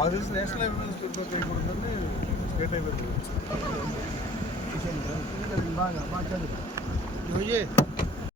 ಅವ್ರಿಷ್ nationals ಬಾ ಸ್ಟೇಟೈಬೇಕು ವಿಭಾಗ ಮಾ